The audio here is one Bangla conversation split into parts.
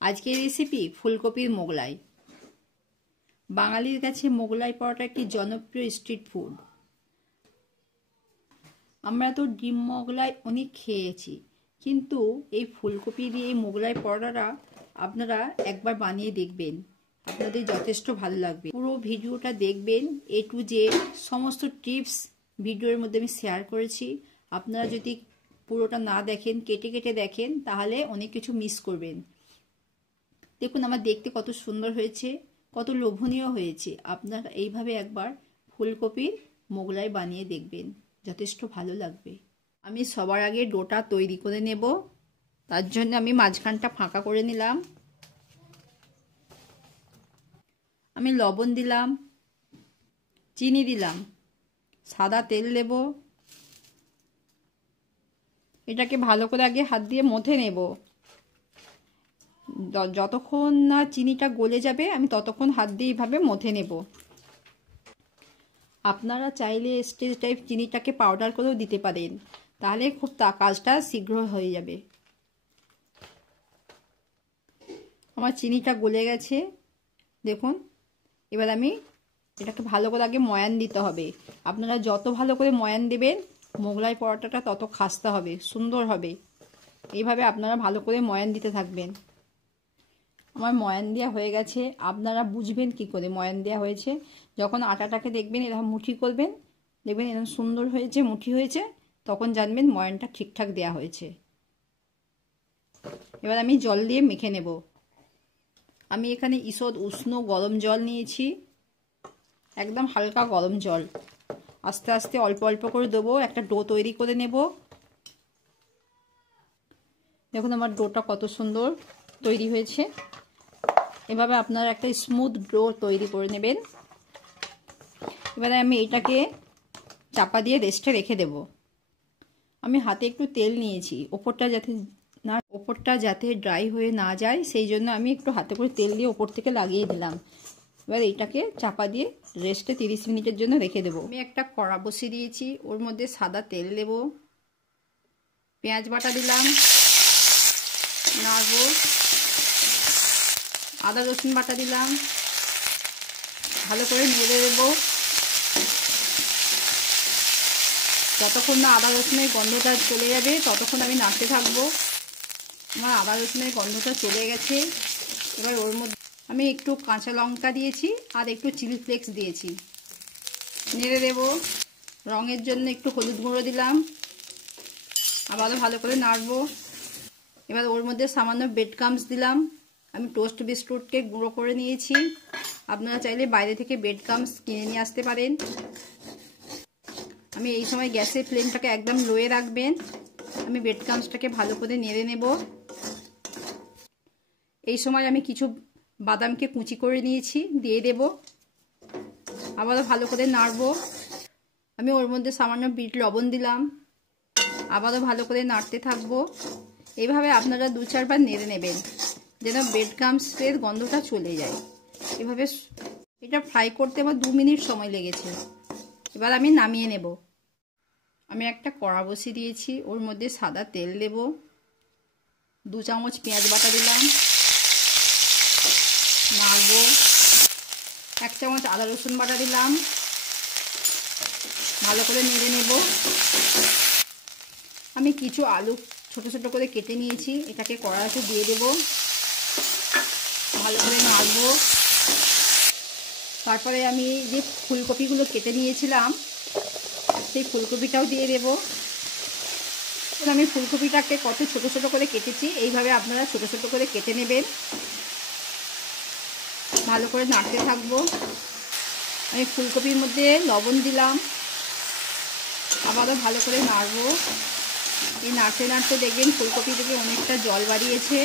আজকের রেসিপি ফুলকপির মোগলাই। বাঙালির কাছে মোগলাই পরোটা একটি জনপ্রিয় স্ট্রিট ফুড। আমরা তো ডিম মোগলাই অনেক খেয়েছি, কিন্তু এই ফুলকপি দিয়ে এই মোগলাই পরোটাটা আপনারা একবার বানিয়ে দেখবেন, আপনাদের যথেষ্ট ভালো লাগবে। পুরো ভিডিওটা দেখবেন, এ টু জেড সমস্ত টিপস ভিডিওর মধ্যে আমি শেয়ার করেছি। আপনারা যদি পুরোটা না দেখেন, কেটে কেটে দেখেন, তাহলে অনেক কিছু মিস করবেন। দেখুন আমার দেখতে কত সুন্দর হয়েছে, কত লোভনীয় হয়েছে। আপনারা এইভাবে একবার ফুলকপির মোগলাই বানিয়ে দেখবেন, যথেষ্ট ভালো লাগবে। আমি সবার আগে ডোটা তৈরি করে নেব। তার জন্য আমি মাঝখানটা ফাঁকা করে নিলাম। আমি লবণ দিলাম, চিনি দিলাম, সাদা তেল দেব। এটাকে ভালো করে আগে হাত দিয়ে মথে নেব। যতক্ষণ না চিনিটা গলে যাবে আমি ততক্ষণ হাত দিয়ে এইভাবে মথে নেব। আপনারা চাইলে স্টেজ টাইপ চিনিটাকে পাউডার করেও দিতে পারেন, তাহলে খুব কাজটা শীঘ্র হয়ে যাবে। আমার চিনিটা গলে গেছে দেখুন। এবার আমি এটাকে ভালো করে আগে ময়ান দিতে হবে। আপনারা যত ভালো করে ময়ান দেবেন মোগলাই পরোটাটা তত খাস্তা হবে, সুন্দর হবে। এইভাবে আপনারা ভালো করে ময়ান দিতে থাকবেন। আমার ময়ান দেওয়া হয়ে গেছে। আপনারা বুঝবেন কি করে ময়ান দেওয়া হয়েছে? যখন আটাটাকে দেখবেন এরকম মুঠি করবেন, দেখবেন এরকম সুন্দর হয়েছে, মুঠি হয়েছে, তখন জানবেন ময়ানটা ঠিকঠাক দেওয়া হয়েছে। এবার আমি জল দিয়ে মেখে নেব। আমি এখানে ঈষৎ উষ্ণ গরম জল নিয়েছি, একদম হালকা গরম জল। আস্তে আস্তে অল্প অল্প করে দেবো, একটা ডো তৈরি করে নেব। দেখুন আমার ডোটা কত সুন্দর তৈরি হয়েছে। এভাবে আপনারা একটা স্মুথ ডো তৈরি করে নেবেন। এবারে আমি এটাকে চাপা দিয়ে রেস্টে রেখে দেব। আমি হাতে একটু তেল নিয়েছি, ওপরটা যাতে ড্রাই হয়ে না যায়, সেই জন্য আমি একটু হাতে করে তেল দিয়ে ওপর থেকে লাগিয়ে দিলাম। এবার এইটাকে চাপা দিয়ে রেস্টে 30 মিনিটের জন্য রেখে দেব। আমি একটা কড়া বসিয়ে দিয়েছি, ওর মধ্যে সাদা তেল দেব, পেঁয়াজ বাটা দিলাম, নাড়ব, আদা রসুন বাটা দিলাম, ভালো করে নেড়ে দেবো। যতক্ষণ না আদা রসুনের গন্ধটা চলে যাবে ততক্ষণ আমি নাড়তে থাকবো। আমার আদা রসুনের গন্ধটা চলে গেছে। এবার ওর মধ্যে আমি একটু কাঁচা লঙ্কা দিয়েছি আর একটু চিলি ফ্লেক্স দিয়েছি, নেড়ে দেব। রঙের জন্য একটু হলুদ গুঁড়ো দিলাম, আবারও ভালো করে নাড়বো। এবার ওর মধ্যে সামান্য ব্রেড ক্রাম্বস দিলাম। আমি টোস্ট বিস্কুটকে গুঁড়ো করে নিয়েছি, আপনারা চাইলে বাইরে থেকে ব্রেড ক্রাম্বস কিনে নিয়ে আসতে পারেন। আমি এই সময় গ্যাসের ফ্লেমটাকে একদম লোয়ে রাখবেন। আমি ব্রেড ক্রাম্বসটাকে ভালো করে নেড়ে নেব। এই সময় আমি কিছু বাদামকে কুচি করে নিয়েছি, দিয়ে দেব। আবারও ভালো করে নাড়বো। আমি ওর মধ্যে সামান্য বিট লবণ দিলাম, আবারও ভালো করে নাড়তে থাকবো। এইভাবে আপনারা 2-4 বার নেড়ে নেবেন, যেন ব্রেড ক্রাম্বসের গন্ধটা চলে যায়। এভাবে এটা ফ্রাই করতে আমার 2 মিনিট সময় লেগেছে। এবার আমি নামিয়ে নেব। আমি একটা কড়া বসিয়ে দিয়েছি, ওর মধ্যে সাদা তেল দেব, 2 চামচ পেঁয়াজ বাটা দিলাম, নাড়ব। 1 চামচ আদা রসুন বাটা দিলাম, ভালো করে নেড়ে নেব। আমি কিছু আলু ছোট ছোট করে কেটে নিয়েছি, এটাকে কড়াইতে দিয়ে দেব, ভালো করে নাড়ব। তারপরে আমি যে ফুলকপিগুলো কেটে নিয়েছিলাম সেই ফুলকপিটাও দিয়ে দেব। আমি ফুলকপিটাকে কত ছোট ছোট করে কেটেছি, এইভাবে আপনারা ছোট ছোট করে কেটে নেবেন। ভালো করে নাড়তে থাকবো। আমি ফুলকপির মধ্যে লবণ দিলাম, আবারও ভালো করে নাড়বো। এই নাড়তে নাড়তে দেখবেন ফুলকপি থেকে অনেকটা জল বাড়িয়েছে।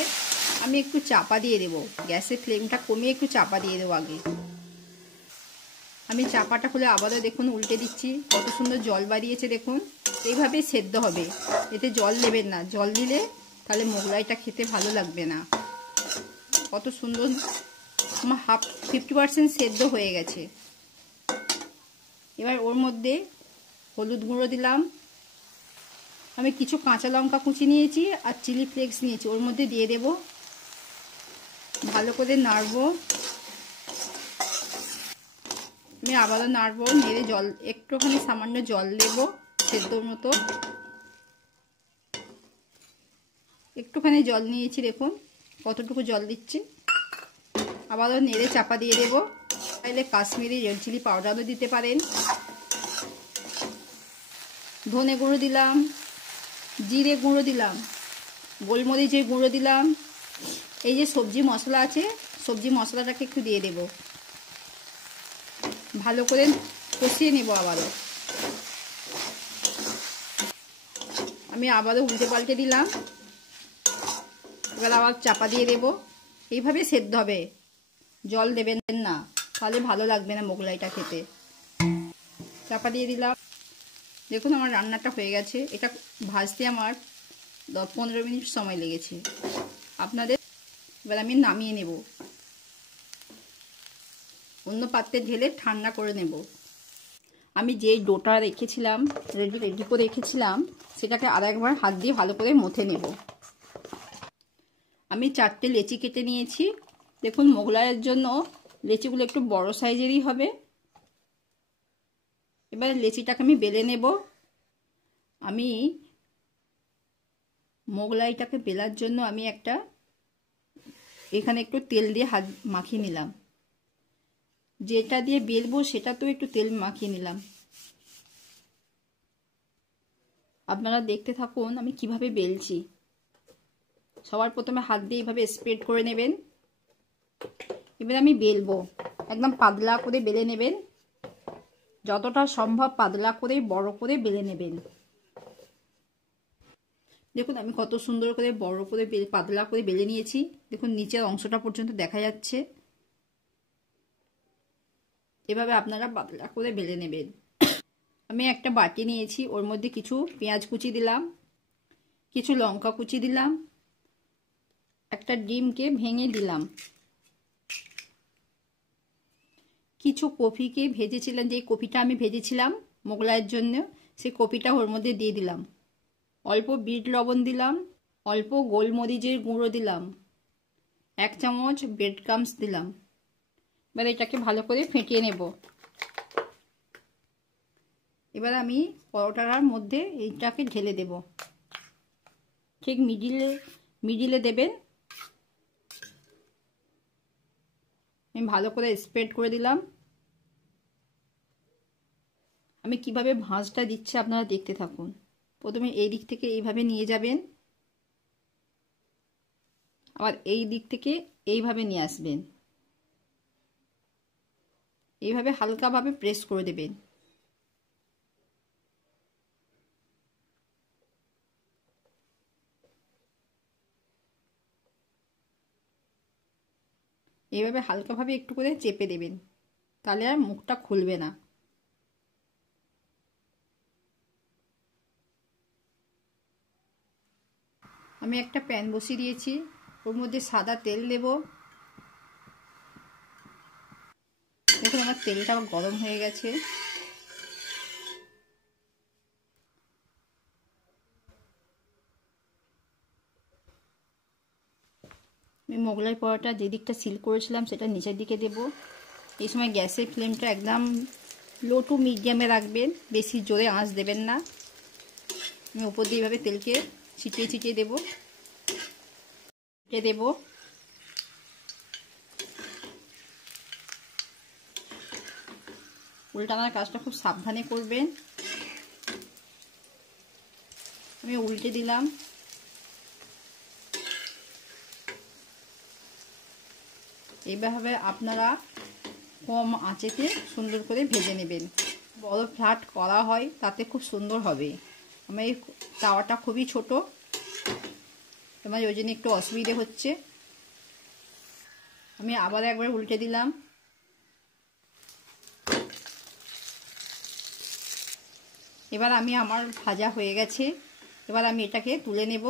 আমি একটু চাপা দিয়ে দেবো, গ্যাসের ফ্লেমটা কমিয়ে একটু চাপা দিয়ে দেবো আগে। আমি চাপাটা খুলে আবারও দেখুন উল্টে দিচ্ছি, কত সুন্দর জল বাড়িয়েছে দেখুন। এইভাবেই সেদ্ধ হবে, এতে জল দেবেন না, জল দিলে তাহলে মোগলাইটা খেতে ভালো লাগবে না। কত সুন্দর আমার 50% সেদ্ধ হয়ে গেছে। এবার ওর মধ্যে হলুদ গুঁড়ো দিলাম, আমি কিছু কাঁচা লঙ্কা কুচি নিয়েছি আর চিলি ফ্লেক্স নিয়েছি, ওর মধ্যে দিয়ে দেব। ভালো করে নাড়বো। আমি আবারও নাড়বো, নেড়ে জল একটুখানি সামান্য জল দেবো সেদ্ধর মতো। একটুখানি জল নিয়েছি, দেখুন কতটুকু জল দিচ্ছি। আবারও নেড়ে চাপা দিয়ে দেবো। চাইলে কাশ্মীরি রেড চিলি পাউডারও দিতে পারেন। ধনে গুঁড়ো দিলাম, জিরে গুঁড়ো দিলাম, গোলমরিচের গুঁড়ো দিলাম। এই যে সবজি মশলা আছে, সবজি মশলাটাকে একটু দিয়ে দেব। ভালো করে কষিয়ে নেব আবারও। আমি আবারও উল্টে পাল্টে দিলাম। এবার আবার চাপা দিয়ে দেব। এইভাবে সেদ্ধ হবে, জল দেবেন না, তাহলে ভালো লাগবে না মোগলাইটা খেতে। চাপা দিয়ে দিলাম। দেখুন আমার রান্নাটা হয়ে গেছে। এটা ভাজতে আমার 10-15 মিনিট সময় লেগেছে আপনাদের। এবার আমি নামিয়ে নেব, অন্য পাত্রে ঢেলে ঠান্ডা করে নেব। আমি যে ডোটা রেখেছিলাম, রেডি করে রেখেছিলাম, সেটাকে আর একবার হাত দিয়ে ভালো করে মথে নেব। আমি 4টে লেচি কেটে নিয়েছি। দেখুন মোগলাইয়ের জন্য লেচিগুলো একটু বড় সাইজেরই হবে। এবার লেচিটাকে আমি বেলে নেব। আমি মোগলাইটাকে বেলার জন্য আমি এখানে একটু তেল দিয়ে হাত মাখিয়ে নিলাম। যেটা দিয়ে বেলবো সেটা তো একটু তেল মাখিয়ে নিলাম। আপনারা দেখতে থাকুন আমি কিভাবে বেলছি। সবার প্রথমে হাত দিয়ে এইভাবে স্প্রেড করে নেবেন। এবার আমি বেলবো, একদম পাতলা করে বেলে নেবেন। যতটা সম্ভব পাতলা করে বড় করে বেলে নেবেন। দেখুন আমি কত সুন্দর করে বড় করে পাতলা করে বেলে নিয়েছি। দেখুন নিচের অংশটা পর্যন্ত দেখা যাচ্ছে। এভাবে আপনারা পাতলা করে বেলে নেবেন। আমি একটা বাটি নিয়েছি, ওর মধ্যে কিছু পেঁয়াজ কুচি দিলাম, কিছু লঙ্কা কুচি দিলাম, একটা ডিমকে ভেঙে দিলাম, কিছু কপিকে ভেজেছিলাম, যে কপিটা আমি ভেজেছিলাম মোগলাইয়ের জন্য, সেই কপিটা ওর মধ্যে দিয়ে দিলাম। অল্প বিট লবণ দিলাম, অল্প গোলমরিচের গুঁড়ো দিলাম, 1 চামচ ব্রেড ক্রাম্বস দিলাম। এবার এটাকে ভালো করে ফেটিয়ে নেব। এবার আমি পরোটার মধ্যে এইটাকে ঢেলে দেব। ঠিক মিডিলে দেবেন। আমি ভালো করে স্প্রেড করে দিলাম। আমি কিভাবে ভাঁজটা দিচ্ছি আপনারা দেখতে থাকুন। প্রথমে এই দিক থেকে এইভাবে নিয়ে যাবেন, আবার এই দিক থেকে এইভাবে নিয়ে আসবেন। এইভাবে হালকাভাবে প্রেস করে দেবেন। এইভাবে হালকাভাবে একটু করে চেপে দেবেন, তাহলে আর মুখটা খুলবে না। আমি একটা প্যান বসিয়ে দিয়েছি, ওর মধ্যে সাদা তেল দেব। দেখুন আমার তেলটা গরম হয়ে গেছে। আমি মোগলাই পরোটা যে দিকটা সিল করেছিলাম সেটা নিচের দিকে দেব। এই সময় গ্যাসের ফ্লেমটা একদম লো টু মিডিয়ামে রাখবেন, বেশি জোরে আঁচ দেবেন না। আমি উপর দিয়ে এইভাবে তেলকে ছিটিয়ে ছিটিয়ে দেবো। উল্টানোর কাজটা খুব সাবধানে করবেন। আমি উল্টে দিলাম। এইভাবে আপনারা কম আঁচেতে সুন্দর করে ভেজে নেবেন। বড় ফ্ল্যাট করা হয় তাতে খুব সুন্দর হবে। আমার এই তাওয়াটা খুবই ছোট, আমার ওই জন্য একটু অসুবিধে হচ্ছে। আমি আবার একবার উল্টে দিলাম। এবার আমার ভাজা হয়ে গেছে। এবার আমি এটাকে তুলে নেব।